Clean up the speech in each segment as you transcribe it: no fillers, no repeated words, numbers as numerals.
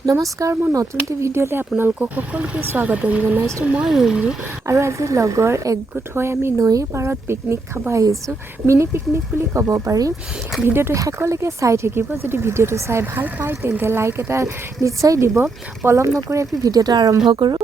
নমস্কাৰ মোৰ নতুন ভিডিঅ'লৈ আপোনালোকক সকলোকে স্বাগতম জনাইছোঁ মই ৰঞ্জু আৰু আজি লগৰ একগোট হৈ আমি নৈৰ পাৰত পিকনিক খাব আহিছোঁ মিনি পিকনিক বুলি ক'ব পাৰি ভিডিঅ'টো শেষলৈকে চাই থাকিব যদি ভিডিঅ'টো চাই ভাল পায় তেন্তে লাইক এটা নিশ্চয় দিব পলম নকৰি আমি ভিডিঅ'টো আৰম্ভ কৰোঁ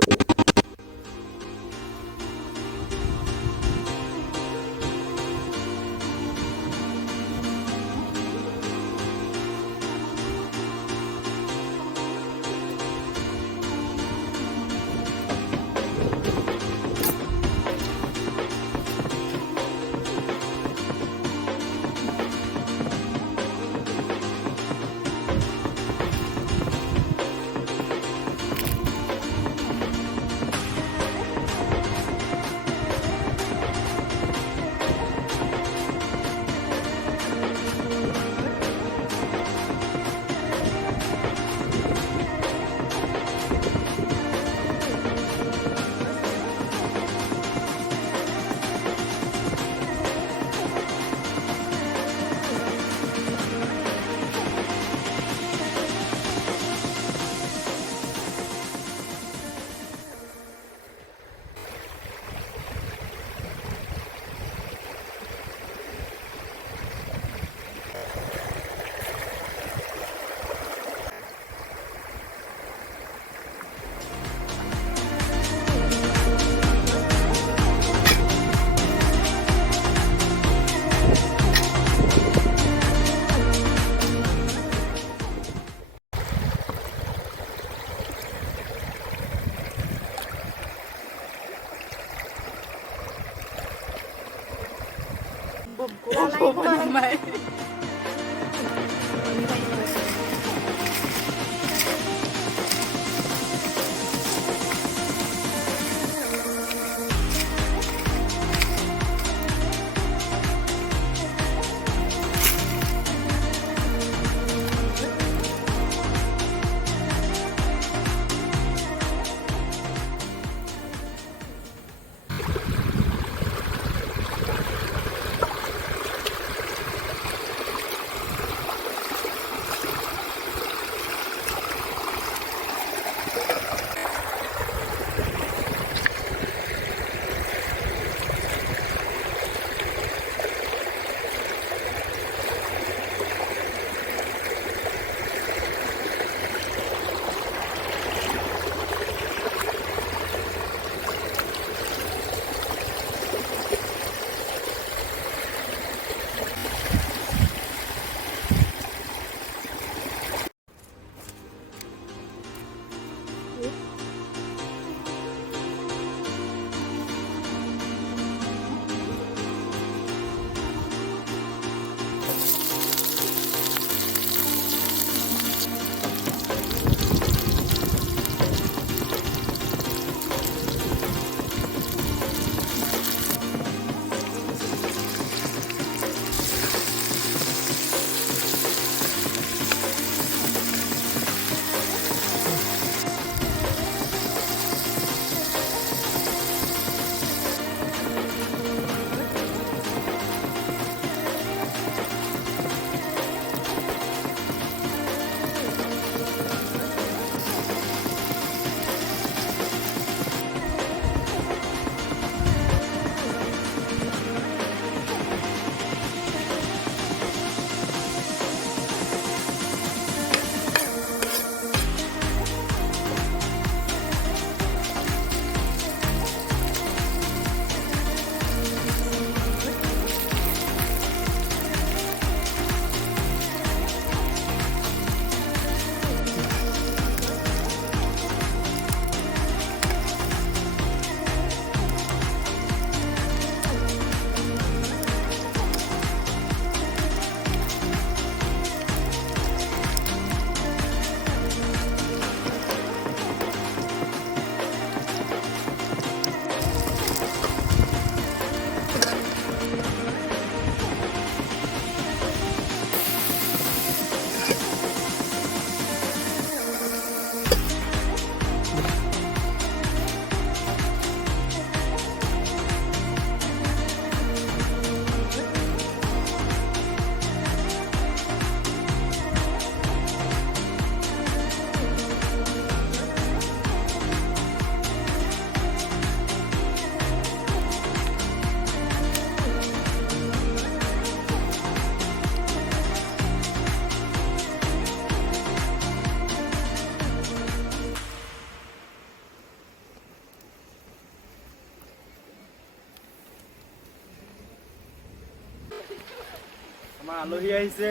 আমাৰ আলহী আহিছে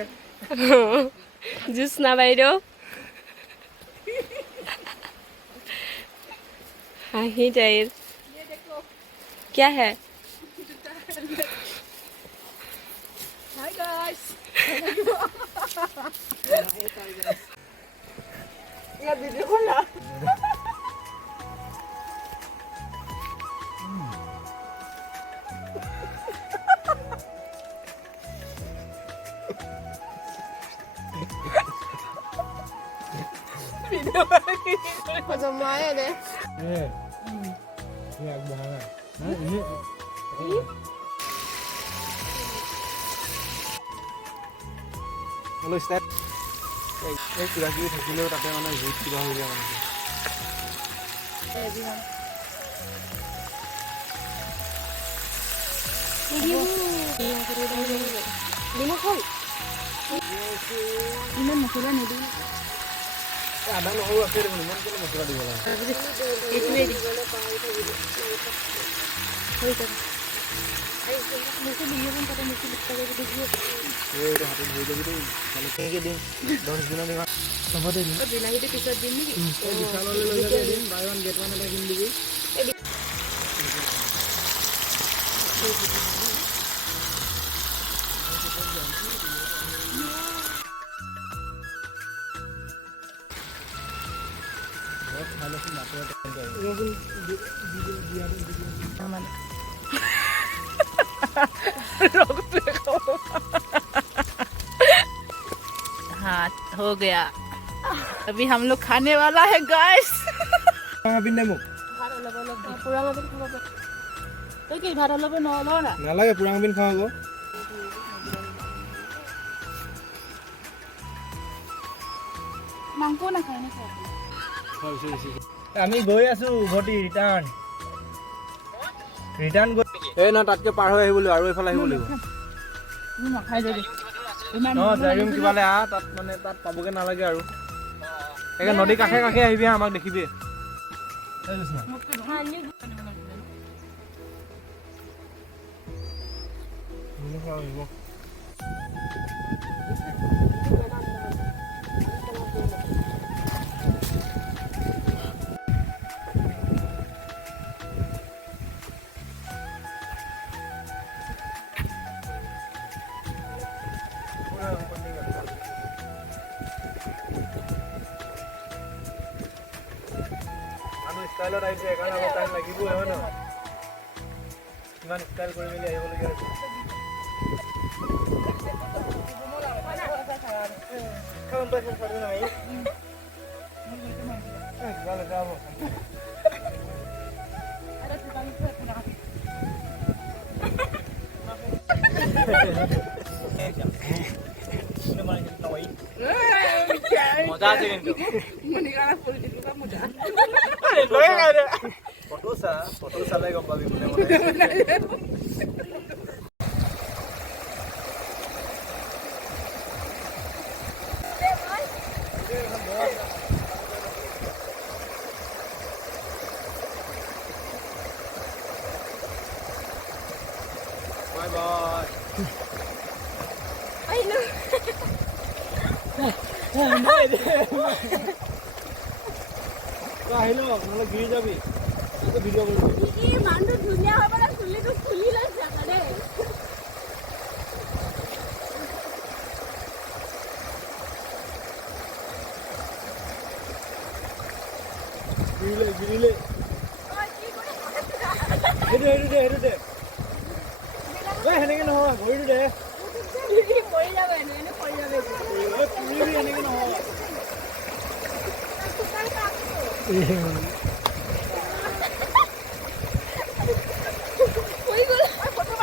জুসনা বাইদেউ हाही टाइर क्या है Hi guys. Ya video ko na. Video ba? Macam maya deh. Ini aku banget. Ini Halo Step. Ini sudah gitu থাকিলে তাতে মানে বহুত কিবা হৈ যায় মানে। Iman masulah nih dulu. আদা নহৰু আছে দেখোন ইমান কেলে মছলা দিব লাগে। Itu di. Hoi kan. Mesti dia pun kata mesti kita jadi dia. এইটো হাতত ধৰি লবি দেই। মানে কেনেকে দিম 10 দিনৰ দিন চবতে দিম। বিলাহীটো পিছত দিম নেকি? বিশাললৈ লৈ যাবি দিম বাই ওৱান গেট ওৱান এটা কিনি দিবি। हाँ हो गया अभी हम लोग खाने वाला है गाइस নালাগে পুৰাং বিন খাওঁ আকৌ মাংস নাখায় নে আমি গৈ আছো উভতি ৰিটাৰ্ণ এই না তাতকে পাৰ হৈ আহিব লাগিব আৰু এইফালে আহিব লাগিব নাখায় যদি জাৰিম কিবালে তাত মানে তাত পাবগে নালাগে আৰু একে নদী কাষে কাষে আহিবি আমাক দেখিবি ষ্টাইলত আহিছে সেইকাৰণে অলপ টাইম লাগিবই হয় নহয় কিমান ষ্টাইল কৰি মেলি আহিবলগীয়া হৈছে খাম পাইছে চাৰি নাই ভাল যাব মজা আছে কিন্তু ফটো চালে গম পাবি কোনে বাই বাই I know. আহিলো নহলে গিৰি যাবি ভিডিঅ' কৰিবি এই মানুহটো ধুনীয়া হৈ পেলাই চুলিটো খুলি লৈছে মানে গিৰিলে সেইটো দে সেনেকে নহয় ঘড়ীটো দে পৰি যাবে এনে পৰি যাবে এনেকে নহয় Foto